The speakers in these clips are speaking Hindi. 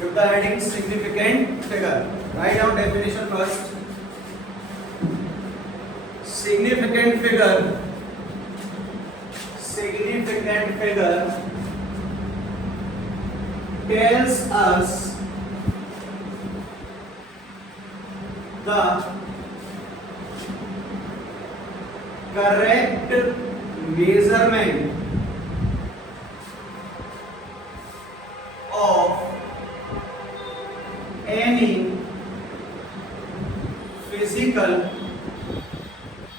With the heading significant figure, write down definition first. Significant figure tells us the correct measurement of any physical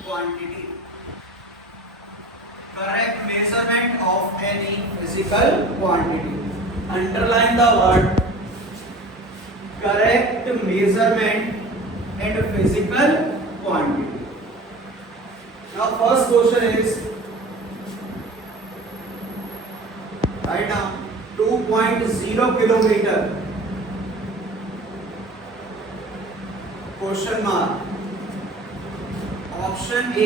quantity. Correct measurement of any physical quantity. Underline the word correct measurement and physical quantity. Now first question is, write down 2.0 kilometer. Question mark. Option A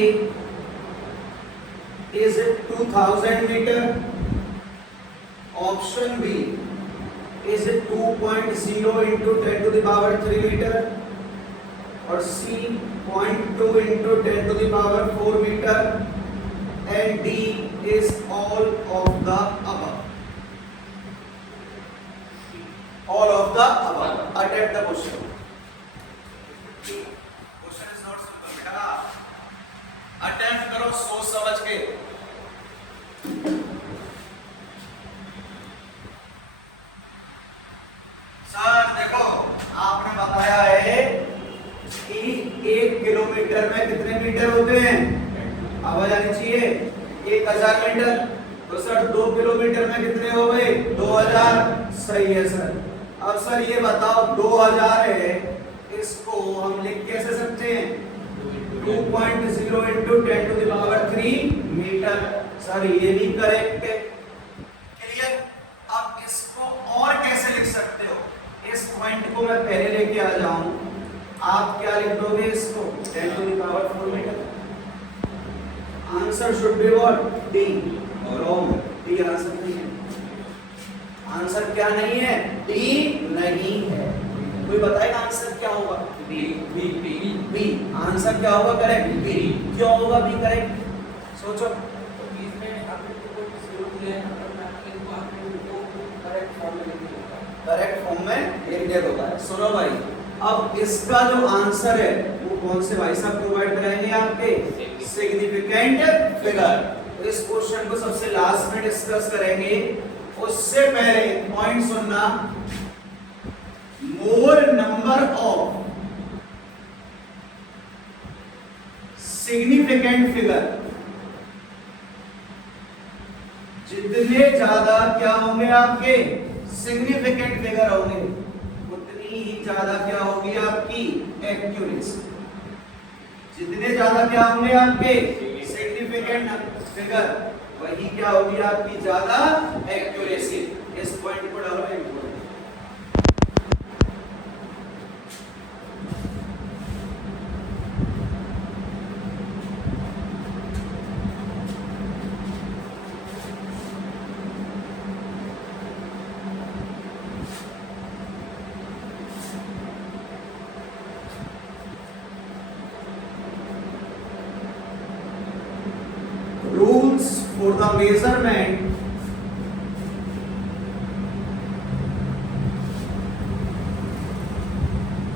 is 2000 meter. Option B is 2.0 into 10 to the power 3 meter. Or C 0.2 into 10 to the power 4 meter. And D is all of the above. All of the above. Attempt the question. Question is not simple, बेटा. Attempt करो सोच समझ के. सर देखो, आपने बताया है कि 1 किलोमीटर में कितने मीटर होते हैं? आवाज आनी चाहिए. 1000 मीटर. तो सर 2 किलोमीटर में कितने हो गए? 2000. सही है सर. अब सर ये बताओ 2000 है, इसको हम लिख कैसे सकते हैं? 2.0 into 10 to the power 3 metre. Sir ये भी करेक्ट है. क्लियर? अब इसको और कैसे लिख सकते हो? इस पॉइंट को मैं पहले लेके आ जाऊं, आप क्या लिख दोगे इसको? 10 to the power 4 metre. Answer should be what? D. Wrong. D answer नहीं है. आंसर क्या नहीं है? डी नहीं है. कोई बताएगा आंसर क्या होगा? B. B. B. B. Answer क्या होगा? करेक्ट. बी. क्यों होगा बी करेक्ट? सोचो. तो इसमें आपने को शुरू किया है, आपने को करेक्ट फॉर्म में लिख दिया. करेक्ट फॉर्म में लिख दिया होता है. सुनो भाई, अब इसका जो आंसर है वो कौन से भाई साहब प्रोवाइड कराएंगे आपके? Significant figure. तो इस क्वेश्चन को सबसे लास्ट में डिस्कस करेंगे. उससे पहले पॉइंट सुनना. मोर नंबर ऑफ सिग्निफिकेंट फिगर, जितने ज्यादा क्या होंगे आपके सिग्निफिकेंट फिगर होंगे, उतनी ही ज्यादा क्या होगी आपकी एक्यूरेसी. जितने ज्यादा क्या होंगे आपके सिग्निफिकेंट फिगर, वही क्या होगी आपकी ज्यादा एक्यूरेसी. इस पॉइंट को डालो important. Rules for the measurement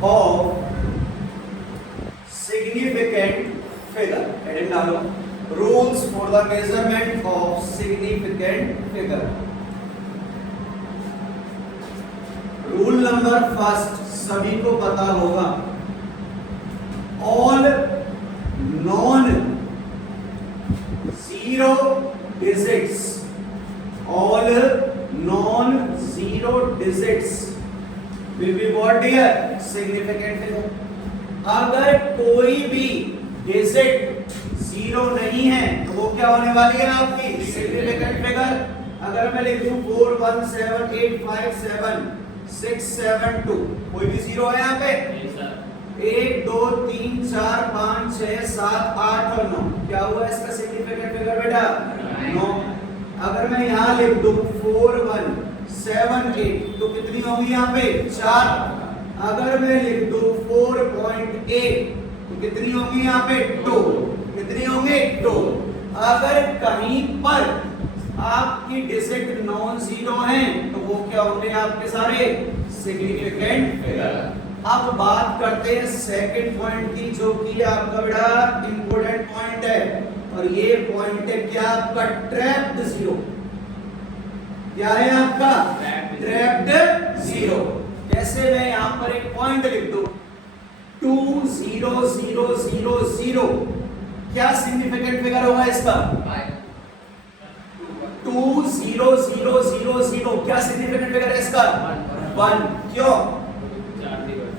of significant figure. Heading डालो. Rules for the measurement of significant figure. Rule number first सभी को पता होगा. All non zero digits, all non-zero digits will be what dear? Significant figure. अगर कोई भी डिजिट जीरो नहीं है तो वो क्या होने वाली है आपकी सिग्निफिकेंट फिगर. अगर मैं लिख दूं 417857 कोई भी जीरो है यहाँ पे? 1 2 3 4 5 6 7 8 और 9. क्या हुआ इसका सिग्निफिकेंट फिगर बेटा? 9. अगर मैं यहाँ लिख दूं 417857 7 8 तो कितनी होगी यहाँ पे 4। अगर मैं लिख दूं 4.8 तो कितनी होगी यहाँ पे 2। कितनी होंगे 2। अगर कहीं पर आपकी डिजिट नॉन जीरो हैं तो वो क्या होंगे आपके सारे सिग्निफिकेंट फिगर। अब बात करते हैं सेकंड पॉइंट की, जो कि आपका बड़ा इंपॉर्टेंट पॉइंट है, और ये पॉइंट है क्या आपका ट्रैप्ड जीरो। क्या है आपका ट्रैप्ड जीरो। जैसे मैं यहां पर एक पॉइंट लिख दूं 2 0 0 0 0, क्या सिग्निफिकेंट फिगर होगा इसका 2 0 0 0 0, क्या सिग्निफिकेंट फिगर है इसका 1। क्यों,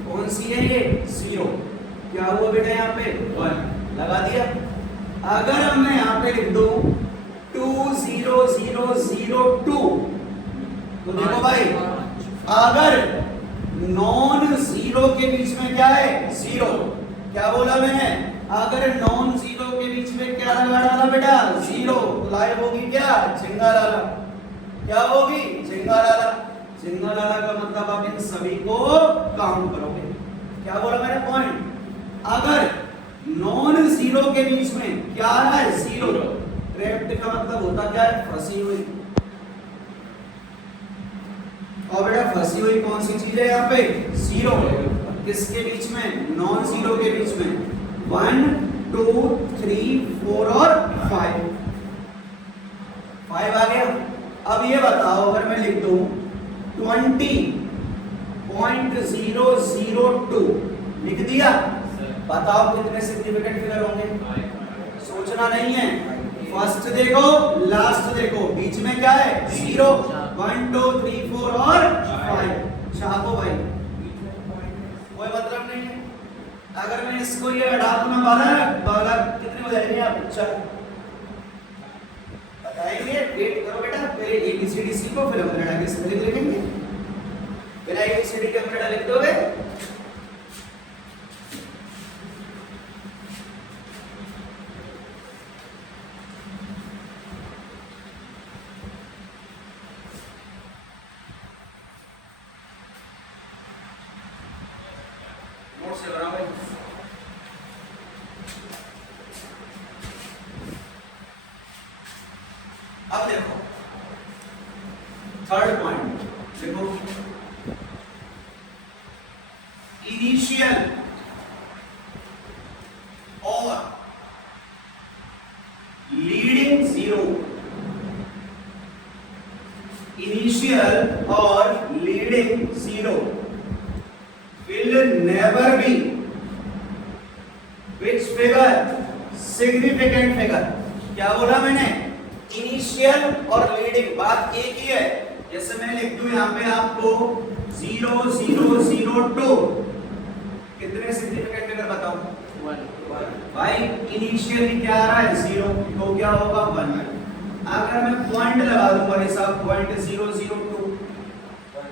कौन सी है ये 0। क्या हुआ बेटा यहाँ पे 1 लगा दिया। अगर हम मैं यहाँ पे लिख दूं 2 0 0 0 2, तो देखो भाई अगर नॉन जीरो के बीच में क्या है 0, क्या बोला मैंने, अगर नॉन जीरो के बीच में क्या लगा डाला बेटा 0, तो लाइव होगी क्या झिंगालाला। क्या होगी झिंगालाला। झिंगालाला का मतलब आप इन सभी को काउंट करोगे। क्या बोला मैंने पॉइंट, अगर नॉन जीरो के बीच में क्या है 0, ट्रैप्ड का मतलब होता क्या है फंसी हुई। और बेटा फंसी हुई कौन सी चीज है यहाँ पे 0, किसके बीच में नॉन जीरो के बीच में 1 2 3 4 और 5 आ गया। अब ये बताओ अगर मैं लिख दूं 20.002 लिख दिया, बताओ कितने सिग्निफिकेंट फिगर होंगे। सोचना नहीं है, फर्स्ट देखो लास्ट देखो, बीच में क्या है 0 1 2 3 4 और 5। छापो भाई, कोई मतलब नहीं है। अगर मैं इसको ये हटा दूं ना बालक कितनी हो जाएगी आप चल बताएंगे। वेट करो बेटा, पहले ABCD सीखो फिर हम कनाडा की स्पेलिंग लिखेंगे। बिना ABCD के कनाडा लिख दोगे। नोट से बना भाई। अब देखो थर्ड पॉइंट देखो, इनिशियल और लीडिंग जीरो। इनिशियल और leading zero will never be which figure significant figure। क्या बोला मैंने, इनिशियल और लीडिंग, बात एक ही है। जैसे मैं लिख दूं यहाँ पे आपको 0 0 0 2, कितने सिग्निफिकेंट फिगर बताओ 1 भाई। इनिशियली क्या आ रहा है 0, तो क्या होगा 1। अगर मैं पॉइंट लगा दूं भाई साहब 0.002,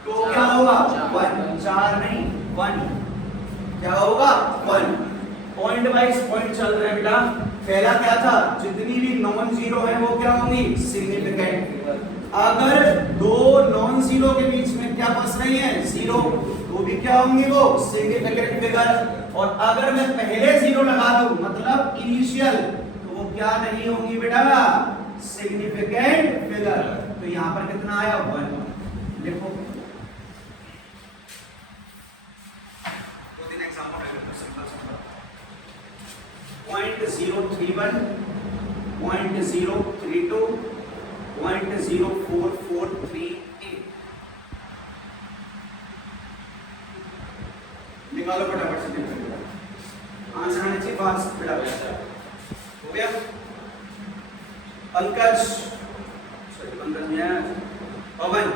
तो क्या होगा 1, 4 नहीं 1, क्या होगा 1। पॉइंट वाइज पॉइंट चल रहे हैं बेटा। पहला क्या था, जितनी भी नॉन जीरो है वो क्या होंगी सिग्निफिकेंट। अगर दो नॉन जीरो के बीच में क्या फंस रही है 0, तो भी क्या होंगी वो सिग्निफिकेंट फिगर। और अगर मैं पहले 0 लगा दूं मतलब इनिशियल, तो वो क्या नहीं होंगी बेटा सिग्निफिकेंट फिगर। तो यहां पर कितना आया 1। लिखो 0.031 0.032 0.04438 निकालो फटाफट से। आंसर आने चाहिए फास्ट बेटा। हो गया पंकज, पंकज पवन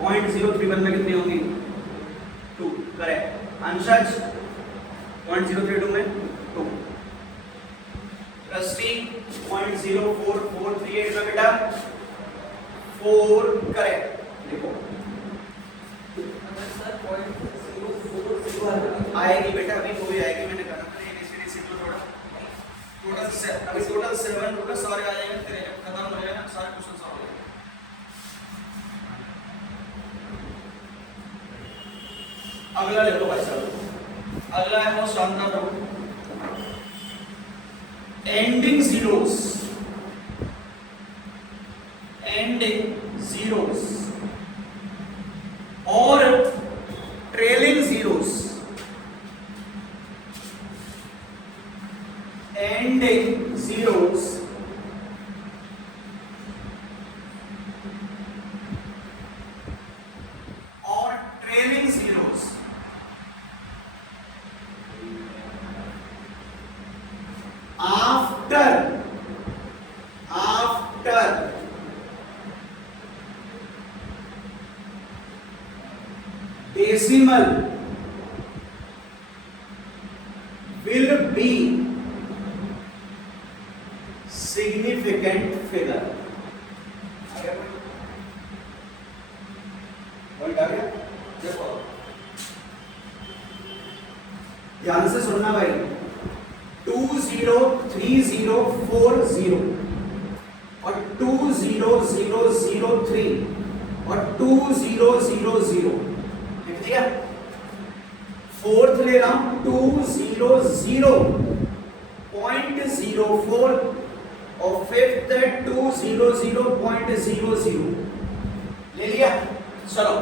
0.031 में कितनी होगी 2, करेक्ट। अंशज 0.032 में 2। दृष्टि 0.04438 में बेटा 4, करेक्ट। देखो आएगी बेटा, अभी वो भी आएगी, मैंने कहा था ABCD सीख लो थोड़ा। अभी टोटल 7 टोटल सारे आ जाएंगे, तेरे खत्म हो जाएगा सारे क्वेश्चन सॉल्व हो जाएंगे। अगला देखो भाई साहब, अगला है वो शानदार rule, ending zeros, ending zeros और ट्रेलिंग जीरोस, एंडिंग जीरोस और trailing zeros after decimal will be significant figure। Point आ गया? देखो ध्यान से सुनना भाई, 203040 और 20003 और 2000, ठीक है? फोर्थ ले रहा हूं 200.04 और फिफ्थ है 200.00, ले लिया? चलो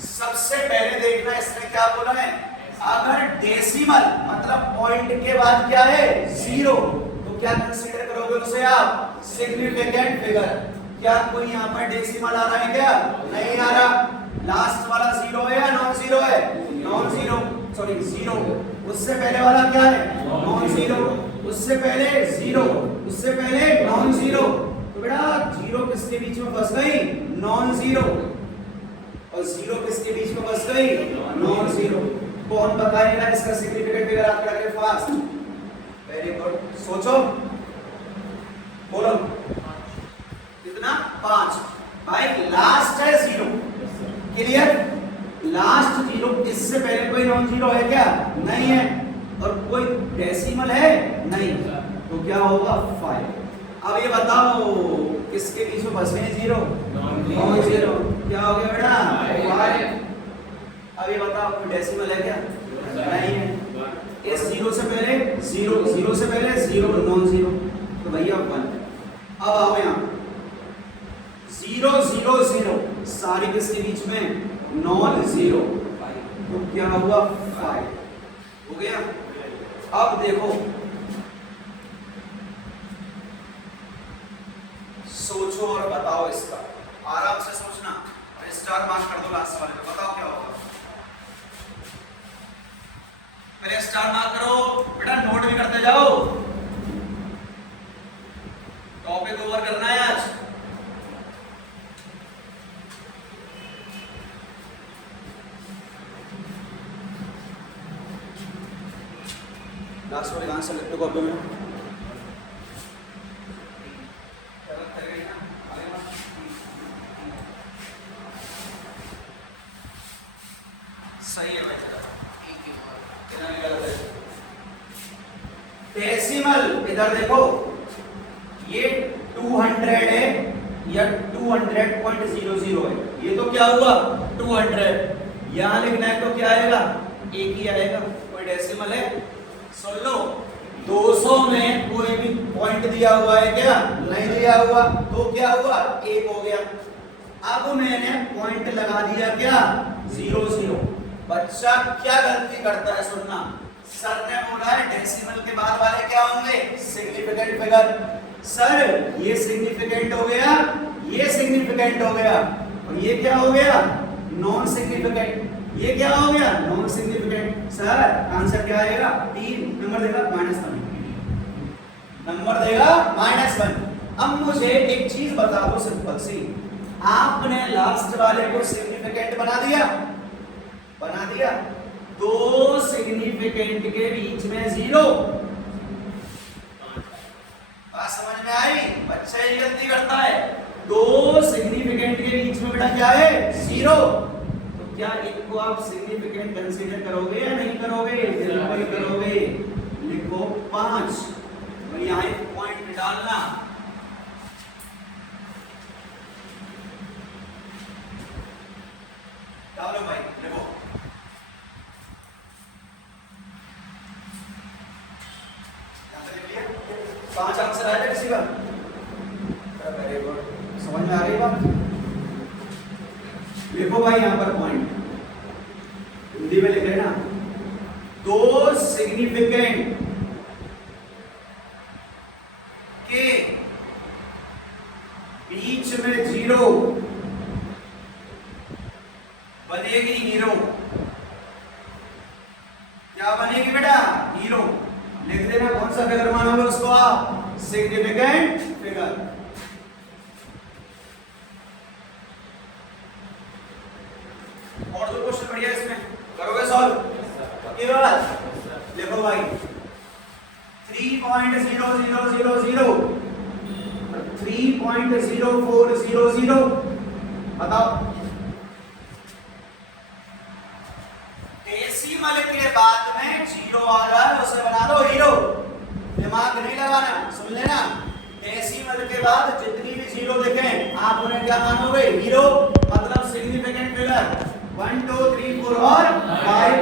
सबसे पहले देखना इसने क्या बोला है, अगर डेसिमल मतलब पॉइंट के बाद क्या है जीरो, तो क्या कंसीडर करोगे उसे आप सिग्निफिकेंट फिगर। क्या कोई यहाँ पर डेसिमल आ रहा है क्या? नहीं आ रहा। लास्ट वाला जीरो है या नॉन जीरो है? Non zero, sorry zero. उससे पहले वाला क्या है? Non zero. उससे पहले जीरो, उससे पहले नॉन जीरो। तो बेटा जीरो किसके बीच में फंस गई? Non zero. और जीरो किसके बीच में फंस गई? Non zero. कौन बताएगा इसका सिग्निफिकेंट फिगर आप करके फास्ट? वेरी गुड, सोचो, बोलो कितना? 5। भाई लास्ट है जीरो, क्लियर? लास्ट जीरो, इससे पहले कोई नॉन जीरो है क्या? नहीं है। और कोई डेसिमल है? नहीं। तो क्या होगा? 5। अब ये बताओ किसके बीच में फंस गए जीरो? Non zero. क्या हो गया बेटा? 5। अब ये बताओ कोई डेसिमल है क्या? नहीं है। इस जीरो से पहले जीरो, जीरो से पहले जीरो, नॉन जीरो, तो भैया 1। अब आओ यहाँ 0 0 0 सारी किसके बीच में? नॉन जीरो, तो क्या हुआ? 5 हो गया। अब देखो सोचो और बताओ इसका, आराम से सोचना। स्टार मार्क कर दो लास्ट वाले पे, बताओ क्या होगा। पहले स्टार मार्क करो बेटा, नोट भी करते जाओ, टॉपिक ओवर करना है आज। लास्ट वाले कहां से लिखते हो कॉपी में? सही है भाई, डेसिमल इधर देखो, ये 200 है या 200.00 है, ये तो क्या हुआ? 200। यहां लिखना है तो क्या आएगा? एक ही आएगा। कोई डेसिमल है? सुन लो, 200 में कोई भी पॉइंट दिया हुआ है क्या? नहीं दिया हुआ, तो क्या हुआ? 1 हो गया। अब मैंने पॉइंट लगा दिया क्या? 0 0। बच्चा क्या गलती करता है? सुनना, सर ने बोला है डेसिमल के बाद वाले क्या होंगे? Significant figure. सर ये सिग्निफिकेंट हो गया, ये सिग्निफिकेंट हो गया, और ये क्या हो गया? Non significant. ये क्या हो गया? Non significant. सर आंसर क्या आएगा? 3 नंबर देगा -1, नंबर देगा -1। अब मुझे एक चीज बता दो सिंपल सी, आपने लास्ट वाले को सिग्निफिकेंट बना दिया? बना दिया। 2 सिग्निफिकेंट के बीच में 0। बात समझ में आई? बच्चा ये गलती करता है, 2 सिग्निफिकेंट के बीच में बेटा क्या है? 0। तो क्या एक को आप सिग्निफिकेंट कंसीडर करोगे या नहीं करोगे? बिल्कुल करोगे। लिखो 5 और यहाँ एक पॉइंट डालना। डालो भाई, लिखो यहां पर पॉइंट हिंदी में लिख रहे ना, दो सिग्निफिकेंट के बीच में जीरो बनेगी हीरो। क्या बनेगी बेटा? हीरो। लिख देना कौन सा फिगर मानोगे उसको आप? Significant figure. और दो क्वेश्चन बढ़िया इसमें करोगे सॉल्व? पक्की बात? देखो भाई 3.0000 3.0400 बताओ। डेसिमल के बाद में जीरो आ जाए उसे बना दो हीरो। दिमाग नहीं लगाना, सुन लेना। डेसिमल के बाद जितनी भी जीरो दिखें आप उन्हें क्या मानोगे? हीरो। मतलब सिग्निफिकेंट फिगर 1 2 3 4 और 5।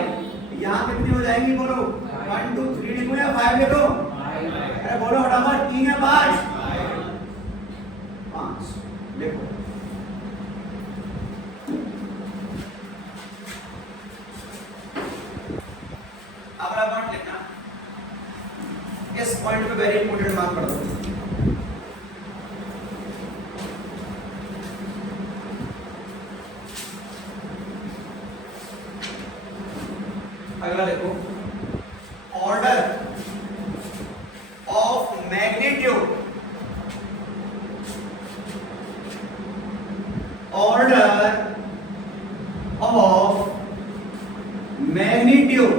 यहाँ कितनी हो जाएंगी बोलो? 1 2 3 लिखो या 5 लिखो? अरे बोलो फटाफट। 3 या 5? 5 लिखो। अगला पॉइंट लिखना, इस पॉइंट पे वेरी इंपॉर्टेंट मार्क कर दो। अगला देखो, order of magnitude, order of magnitude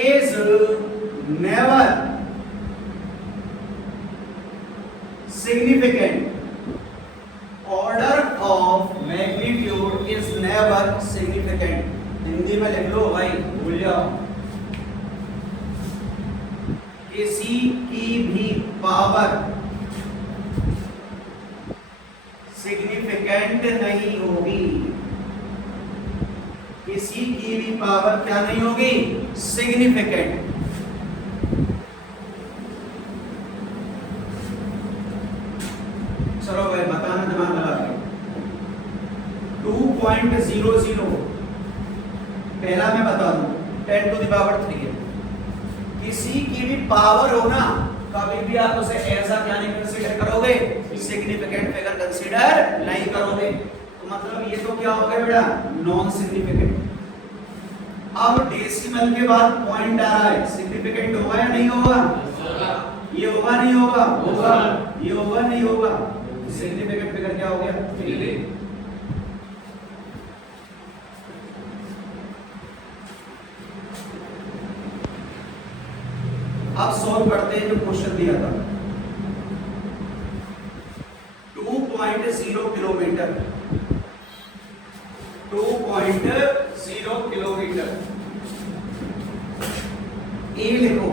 is never significant. Order of magnitude is never significant. Hindi में लिख लो भाई, भूल जाओ। किसी की भी पावर सिग्निफिकेंट नहीं होगी। किसी की भी पावर क्या नहीं होगी? सिग्निफिकेंट। चलो भाई बताना, दिमाग लगा के। 2.00 पहला मैं बता दूं 10 टू द पावर 3 है। किसी की भी पावर हो ना, कभी भी आप उसे ऐसा क्या नहीं कंसीडर करोगे? सिग्निफिकेंट फिगर कंसीडर नहीं करोगे। तो मतलब ये तो क्या हो गया बेटा? Non significant. अब डेसिमल के बाद पॉइंट आ रहा है, सिग्निफिकेंट होगा या नहीं होगा? ये होगा नहीं होगा? होगा। ये होगा नहीं होगा? सिग्निफिकेंट फिगर क्या हो गया? अब सॉल्व करते हैं जो क्वेश्चन दिया था। 2.0 किलोमीटर, 2.0 किलोमीटर। ए लिखो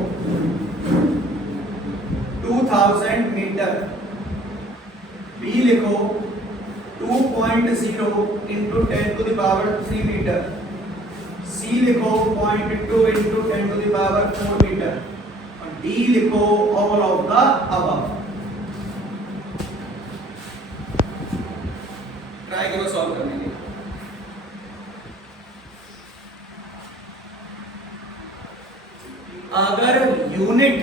2000 मीटर। बी लिखो 2.0 into 10 to the power 3 metre. C लिखो 0.2 into 10 to the power 4 metre. और डी लिखो all of the above. Try करो सॉल्व करने के लिए। अगर यूनिट,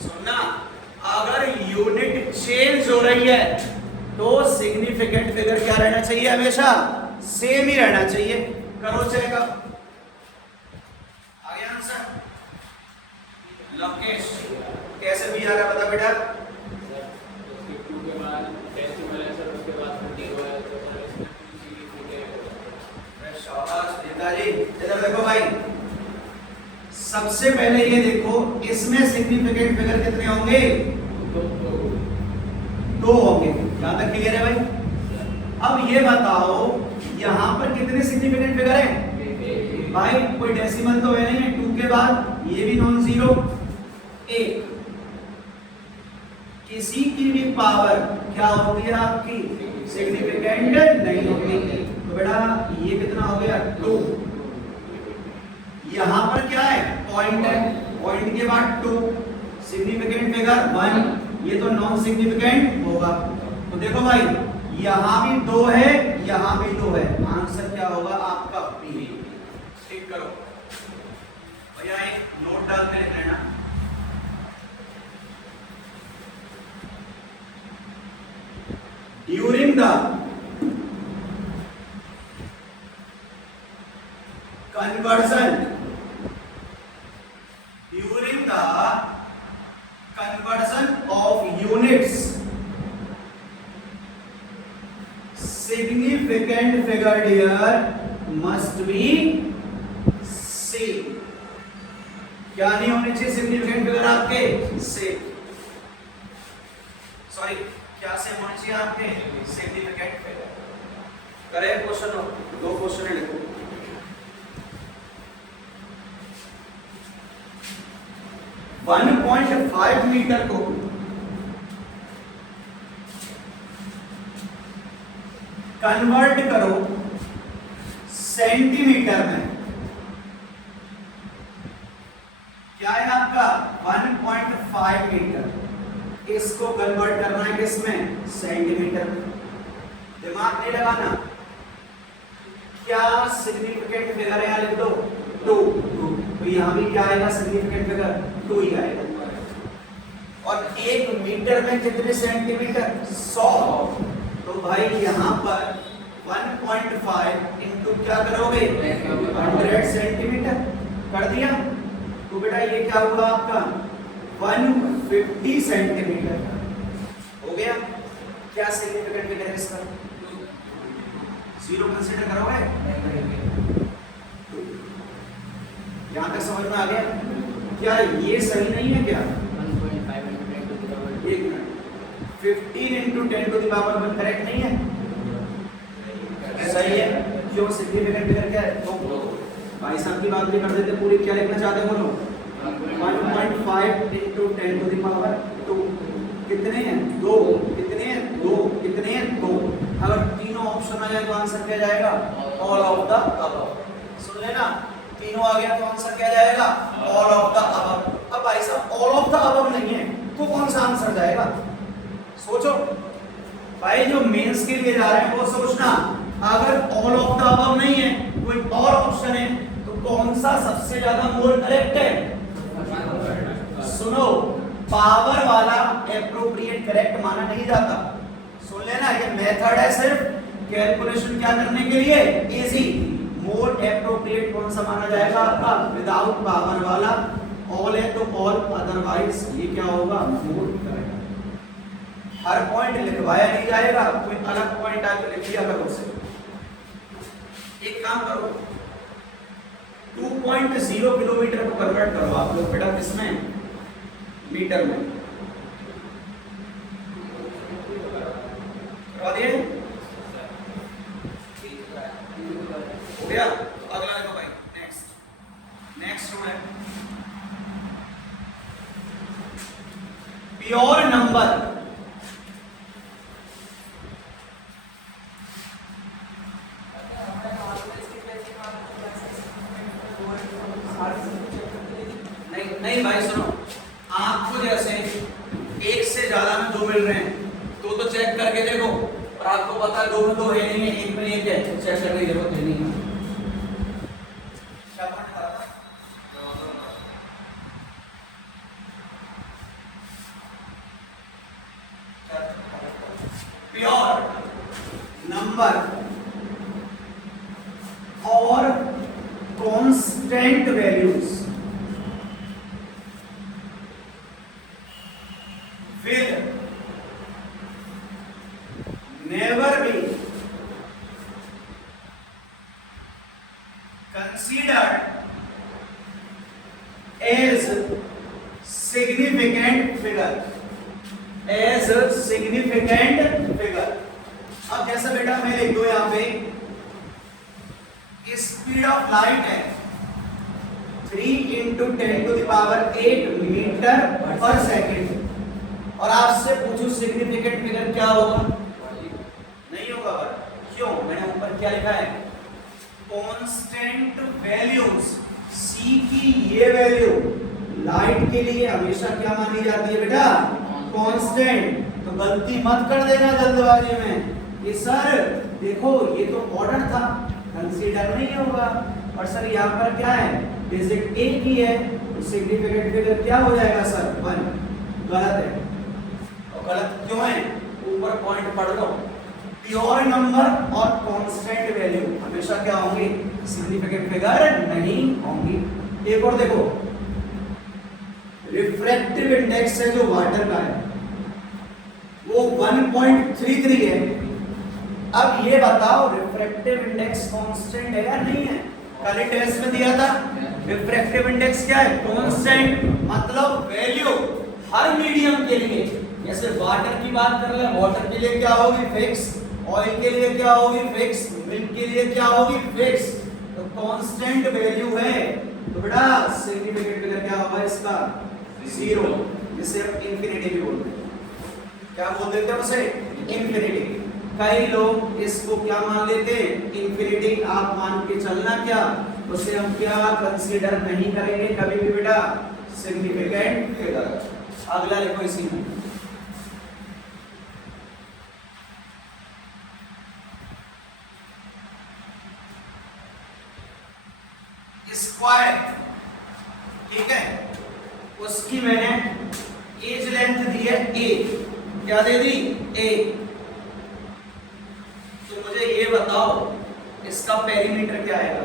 सुनना, अगर यूनिट चेंज हो रही है तो सिग्निफिकेंट फिगर क्या रहना चाहिए? हमेशा सेम ही रहना चाहिए। करो चेकअप। आगे आंसर लकेश कैसे भी आ रहा है बता बेटा? शाबाश नेताजी। इधर देखो भाई, सबसे पहले ये देखो इसमें सिग्निफिकेंट फिगर कितने होंगे? दो होंगे। यहां तक क्लियर है भाई? अब ये बताओ यहां पर कितने सिग्निफिकेंट फिगर हैं? भाई कोई डेसिमल तो है नहीं है 2 के बाद, ये भी नॉन जीरो। एक किसी की भी पावर क्या होती है आपकी? सिग्निफिकेंट नहीं होती। तो बेटा ये कितना हो गया? 2। यहां पर क्या है? पॉइंट है, पॉइंट के बाद 2। सिग्निफिकेंट फिगर 1, ये तो नॉन सिग्निफिकेंट होगा। तो देखो भाई यहां भी 2 है, यहां भी 2 है, आंसर क्या होगा आपका बी। ठीक करो भैया, एक नोट डाल के लिख लेना। During the conversion of units, significant figure here must be C। क्या नहीं होने चाहिए सिग्निफिकेंट फिगर आपके? से, सॉरी क्या से होने चाहिए आपके? Significant figure. करें क्वेश्चन, 2 क्वेश्चन लिखो। 1.5 मीटर को कन्वर्ट करो सेंटीमीटर में। क्या है आपका? 1.5 मीटर। इसको कन्वर्ट करना है किसमें? सेंटीमीटर में। दिमाग नहीं लगाना। क्या सिग्निफिकेंट फिगर है? यहां लिख दो 2। तो यहां भी क्या आएगा? सिग्निफिकेंट फिगर 2 ही आएगा। और 1 मीटर में कितने सेंटीमीटर? 100। तो भाई यहां पर 1.5 इंटू क्या करोगे? 100 सेंटीमीटर कर दिया। तो बेटा ये क्या हुआ आपका? 150 सेंटीमीटर हो गया। क्या सिग्निफिकेंट फिगर है इसका? 0 कंसीडर करोगे? यहां तक समझ में आ गया? क्या ये सही नहीं है क्या? 1 minute, 15 into 10 to the power 1 correct नहीं है? सही है। क्यों? सिग्निफिकेंट फिगर क्या है? तो भाई साहब की बात भी कर देते पूरी। क्या लिखना चाहते हो बोलो? 1.5 इंटू 10 टू द पावर 2 कितने हैं? 2। कितने हैं? 2। कितने हैं? 2। अगर तीनों ऑप्शन आ जाए तो आंसर क्या जाएगा? All of the above. सुन लेना, तीनों आ गया तो आंसर क्या जाएगा? All of the above. अब भाई साहब ऑल ऑफ द अबव नहीं है तो कौन सा आंसर जाएगा? सोचो भाई, जो मेंस के लिए जा रहे हैं वो सोचना। अगर ऑल ऑफ द अबव नहीं है, कोई और ऑप्शन है, तो कौन सा सबसे ज्यादा मोर करेक्ट है? सुनो, पावर वाला एप्रोप्रिएट करेक्ट माना नहीं जाता। सुन लेना, ये मेथड है सिर्फ कैलकुलेशन क्या करने के लिए? इजी। मोर एप्रोप्रिएट कौन सा माना जाएगा आपका? विदाउट पावर वाला। ऑल है तो ऑल, अदरवाइज ये क्या होगा? More correct. हर पॉइंट लिखवाया नहीं जाएगा, कोई अलग पॉइंट आके लिख दिया करो उसे। एक काम करो, 2.0 किलोमीटर को कन्वर्ट करो आप लोग बेटा किसमें? मीटर में। करवा दिए? हो गया? अगला देखो भाई, नेक्स्ट स्टूडेंट, प्योर नंबर नहीं भाई सुनो, आपको जैसे एक से ज्यादा में 2 मिल रहे हैं तो चेक करके देखो, और आपको पता है 2 में 2 है नहीं है, 1 में 1 है, तो चेक करने की जरूरत नहीं है। प्योर नंबर और constant values will never be considered as significant figure, as a significant figure। अब जैसा बेटा मैं लिख दो यहां पे, स्पीड ऑफ लाइट है 3 × 10⁸ मीटर पर सेकेंड, और आपसे पूछूं सिग्निफिकेंट फिगर क्या होगा? नहीं होगा। क्यों? मैंने ऊपर क्या लिखा है? Constant values. सी की ये वैल्यू लाइट के लिए हमेशा क्या मानी जाती है बेटा? कांस्टेंट। तो गलती मत कर देना जल्दबाजी में, कि सर देखो ये तो ऑर्डर था, कंसीडर नहीं होगा। और सर यहाँ पर क्या है, डिजिट एक ही है, तो सिग्निफिकेंट फिगर क्या हो जाएगा सर, 1। गलत है। और गलत क्यों है, ऊपर पॉइंट पढ़ लो, प्योर नंबर और कांस्टेंट वैल्यू हमेशा क्या होंगे, सिग्निफिकेंट फिगर नहीं होंगी। एक और देखो, रिफ्रैक्टिव इंडेक्स है जो वाटर का है वो 1.33 है। अब ये बताओ रिफ्रैक्टिव इंडेक्स कांस्टेंट है या नहीं है, कल टेस्ट में दिया था। रिफ्रैक्टिव इंडेक्स क्या है, कांस्टेंट, मतलब वैल्यू हर मीडियम के लिए, जैसे वाटर की बात कर ले, वाटर के लिए क्या होगी, फिक्स, ऑयल के लिए क्या होगी, फिक्स, मिल्क के लिए क्या होगी, फिक्स। तो कांस्टेंट वैल्यू है तो बेटा सिग्निफिकेंट फिगर क्या होगा इसका, 0, जिसे हम इंफिनिटी भी बोलते हैं। क्या बोल देते हैं उसे, इंफिनिटी। कई लोग इसको क्या मान लेते हैं, इंफिनिटी आप मान के चलना, क्या उसे हम क्या कंसीडर नहीं करेंगे कभी भी बेटा, सिग्निफिकेंट फिगर। अगला देखो इसी में, स्क्वायर, ठीक है, उसकी मैंने एज लेंथ दी है a, क्या दे दी, a। तो मुझे ये बताओ इसका पेरीमीटर क्या आएगा,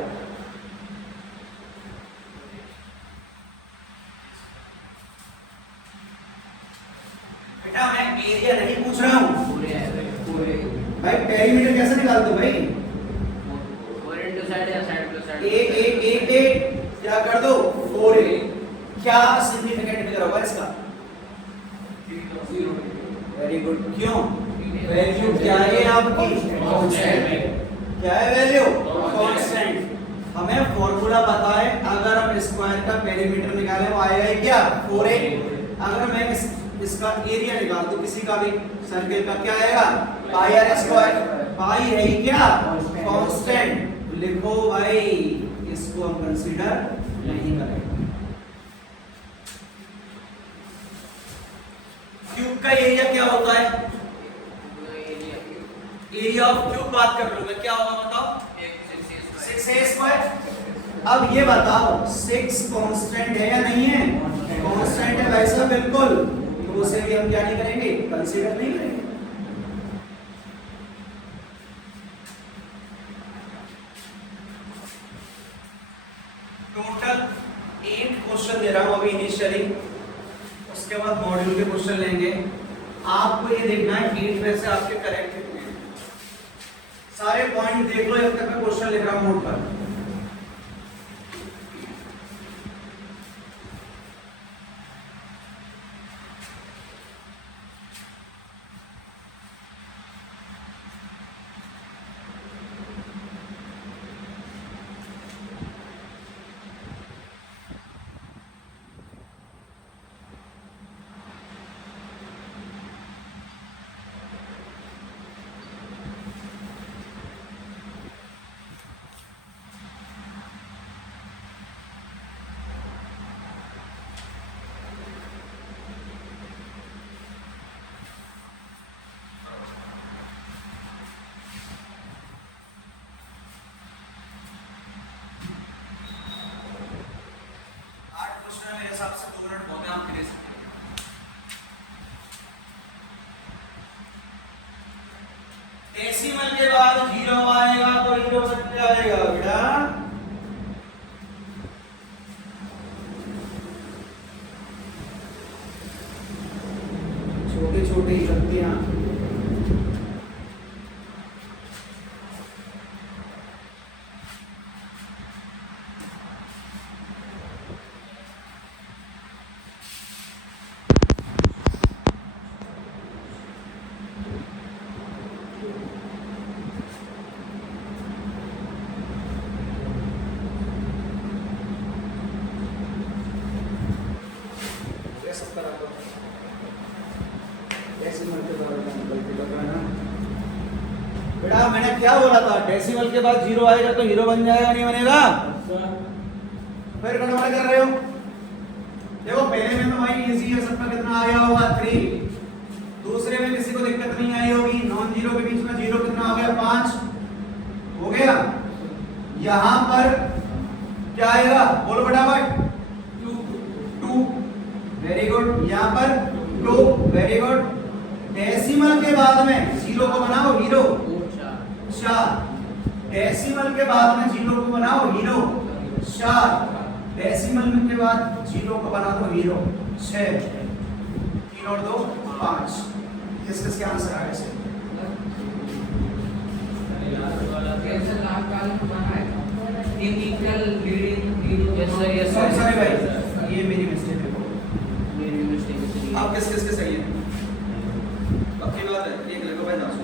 बेटा मैं एरिया नहीं पूछ रहा हूं, भाई पेरीमीटर कैसे निकालते हो भाई, ए क्या कर दो 4a, क्या सिग्निफिकेंट फिगर होगा इसका, वेरी गुड। क्यों, वैल्यू क्या है आपकी, कांस्टेंट। क्या है वैल्यू, कांस्टेंट। हमें फॉर्मूला पता है, अगर हम स्क्वायर का पेरीमीटर निकालें वो आएगा क्या, 4a। अगर मैं इसका एरिया निकाल दूं किसी का भी सर्किल का, क्या आएगा, पाई आर स्क्वायर। पाई है ही क्या, कांस्टेंट। लिखो भाई इसको हम कंसीडर नहीं करेंगे। क्यूब का एरिया क्या होता है, एरिया ऑफ क्यूब बात कर लूं मैं, क्या होगा बताओ, 6a स्क्वायर। अब ये बताओ 6 कांस्टेंट है या नहीं है, कांस्टेंट है वैसा बिल्कुल, तो उसे भी हम क्या नहीं करेंगे, कंसीडर नहीं करेंगे। टोटल 8 क्वेश्चन दे रहा हूं अभी इनिशियली, उसके बाद मॉड्यूल के क्वेश्चन लेंगे। आपको ये देखना है 8 में से आपके करेक्ट कितने हैं, सारे पॉइंट देख लो, जब तक मैं क्वेश्चन लिख रहा हूं नोट पर। हिसाब से 2 मिनट हो गए आपके लिए। डेसिमल के बाद 0 आएगा तो 0 बन जाएगा बेटा, छोटी छोटी गलतियां। बेटा मैंने क्या बोला था, डेसिमल के बाद 0 आएगा तो 0 बन जाएगा, नहीं बनेगा? फिर गड़बड़ कर रहे हो। देखो पहले में तो भाई इजी है, सबका कितना आ गया होगा 3, दूसरे में किसी को दिक्कत नहीं आई होगी, नॉन जीरो के बीच में जीरो कितना हो गया 5 हो गया। यहां पर क्या आएगा बोलो फटाफट 2 वेरी गुड, यहां पर 2 वेरी गुड। डेसिमल के बाद में जीरो को बनाओ हीरो 4, डेसिमल के बाद में जीरो को बनाओ हीरो 4, डेसिमल के बाद जीरो को बना दो हीरो 6, 3 और 2 5। किस किस के आंसर आए से सॉरी भाई ये मेरी मिस्टेक है, आप किस किस के सही है पक्की बात है। एक लिखो भाई 10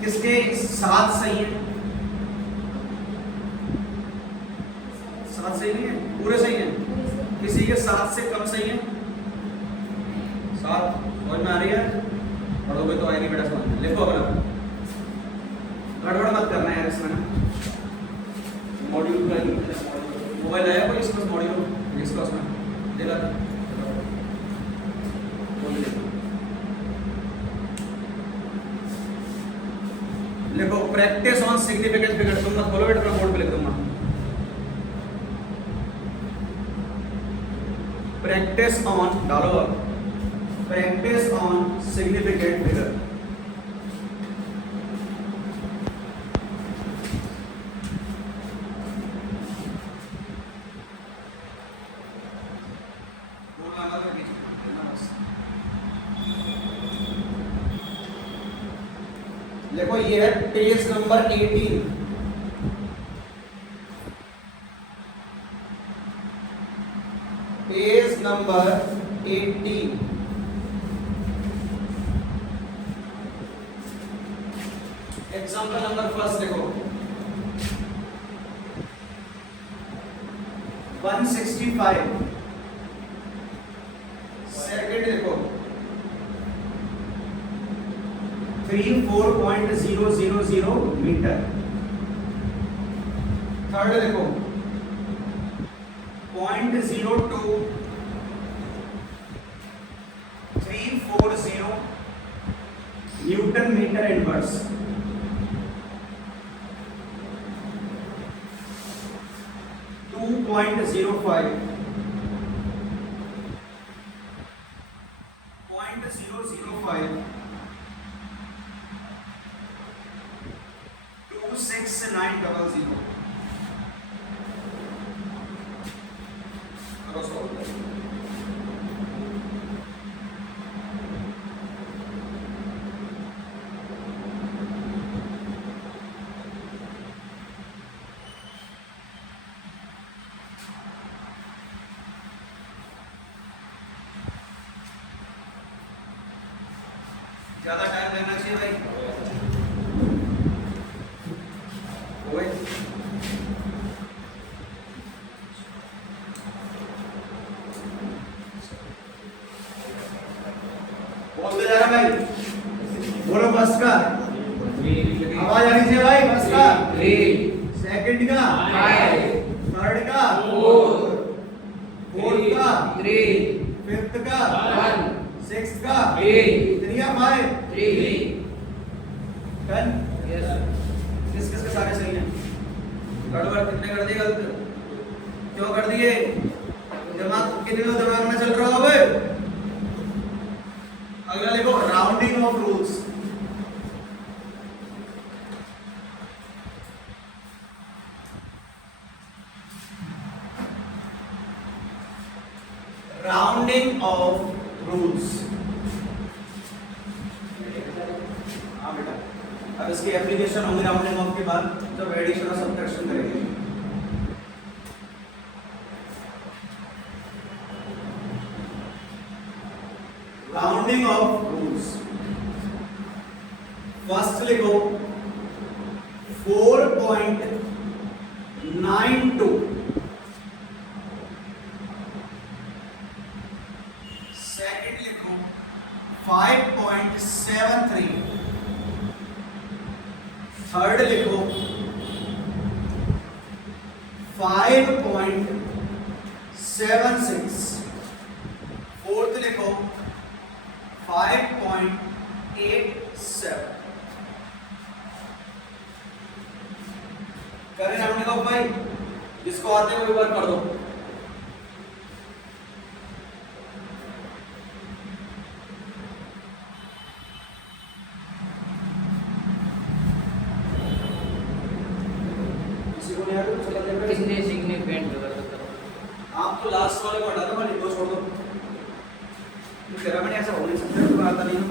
किसके 7 सही है, 7 सही नहीं है पूरे सही है, किसी के 7 से कम सही है 7 समझ में आ रही है पढ़ोगे तो आएगी बेटा समझ में। लिखो अपना गड़बड़ मत करना यार इसमें ना, मॉड्यूल का मोबाइल आया कोई इसमें मॉड्यूल इसका उसमें देगा लिखो प्रैक्टिस ऑन सिग्निफिकेंट फिगर। तुम मत बोलो बेटा बोर्ड पे लिख दूंगा। प्रैक्टिस ऑन डालो अब, प्रैक्टिस ऑन सिग्निफिकेंट फिगर। देखो ये है page number 18, page number 18। Example number first देखो 165। सेकंड देखो 34.000 मीटर। थर्ड देखो 0.02340 न्यूटन मीटर इनवर्स। टू 0.05 26900। ज्यादा टाइम लेना चाहिए भाई। ओए बोलते जा रहा भाई, बोलो बस का आवाज आनी चाहिए भाई। बस का 3, सेकंड का 5, थर्ड का 4, फोर्थ का 3, फिफ्थ का 1, सिक्स्थ का 8, 3 या 5 3 डन। यस किस किस के सारे सही हैं। गड़बड़ कितने कर दिए गलत क्यों कर दिए, दिमाग कितने दिमाग में चल रहा है। अगला लिखो rounding off rules. Rounding off rules. हाँ बेटा अब इसकी एप्लीकेशन होगी राउंडिंग ऑफ के बाद जब एडिशन और सब्ट्रैक्शन करेंगे। राउंडिंग ऑफ रूल्स फर्स्ट लिखो 4.92, सेकंड लिखो 5.73, थर्ड लिखो 5.76, 5.87 करें राउंडिंग ऑफ भाई, जिसको आते हुए वर्क कर दो। किसी को नहीं आ रहा तो चला जाएगा। कितने सिग्निफिकेंट करो आप तो लास्ट वाले को हटा दो, खाली दो छोड़ दो। तेरा मैंने ऐसा हो नहीं सकता, तो आता नहीं हूँ।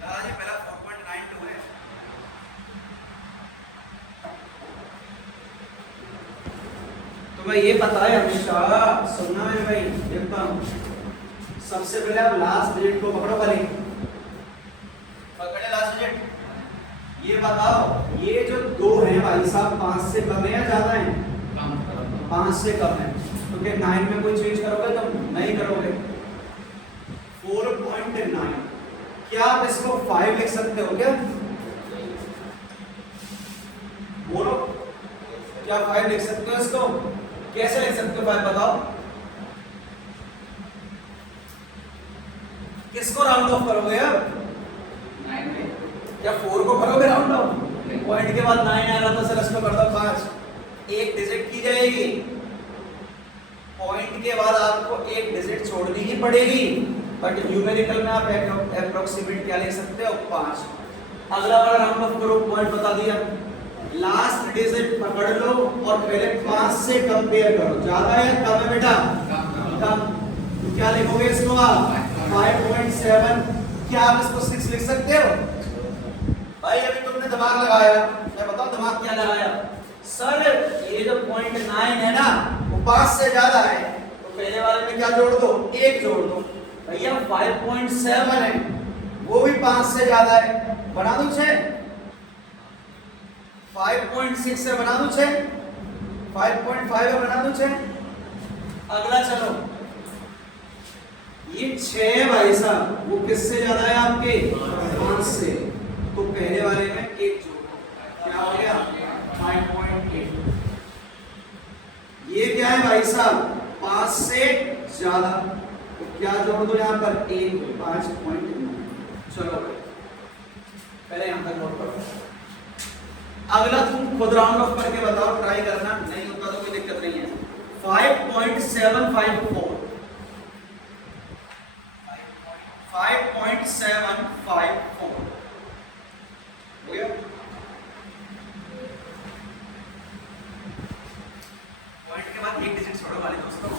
दादाजी पहला 4.92 है। तुम्हें ये पता है हमेशा, सुनना मेरे भाई, देखता हूँ। सबसे पहले आप लास्ट डिजिट को पकड़ो, खाली पकड़े लास्ट डिजिट। ये बताओ, ये जो दो हैं भाई साहब, 5 से कम है या ज्यादा है? 5 से कम है। तो क्या 9 में कोई चेंज करोगे? तुम नहीं करोगे। 4.9, क्या आप इसको 5 लिख सकते हो क्या? बोलो, क्या 5 लिख सकते हो इसको? कैसे लिख सकते हो 5 बताओ? किसको राउंड ऑफ करोगे अब? 9 में या 4 को करोगे राउंड ऑफ? पॉइंट के बाद 9 आ रहा था सर, इसको कर दो 5। एक डिजिट की जाएगी, पॉइंट के बाद आपको एक डिजिट छोड़नी ही पड़ेगी, बट न्यूमेरिकल में आप अप्रोक्सीमेट क्या ले सकते हो? 5। अगला वाला राउंड ऑफ करो, पॉइंट बता दिया। लास्ट डिजिट पकड़ लो और पहले 5 से कंपेयर करो, ज्यादा है कम है बेटा? कम। तो क्या लिखोगे इसको आप? 5.7। क्या आप इसको 6 लिख सकते हो? भाई अभी तुमने दिमाग लगाया, मैं बताऊं दिमाग क्या लगाया? सर ये जो 0.9 है ना, वो 5 से ज्यादा है, तो पहले वाले में क्या जोड़ दो? 1 जोड़ दो। भैया 5.7 है, वो भी 5 से ज्यादा है, बना दूं 6? 5.6 से बना दूं 6? 5.5 है, बना दूं 6? अगला चलो, ये 6 है भाई साहब, वो किससे ज्यादा है आपके? 5 से। तो पहले वाले में 1 जोड़ो, क्या हो गया? 5.8। ये क्या है भाई साहब? 5 से ज्यादा, तो क्या जोड़ दो यहाँ पर? 1, 5.9। चलो पहले यहां तक नोट करो। अगला तुम खुद राउंड ऑफ करके बताओ, ट्राई करना, नहीं होता तो कोई दिक्कत नहीं है। 5.754 5.754 हो गया? पॉइंट के बाद एक डिजिट छोड़ो वाले दोस्तों,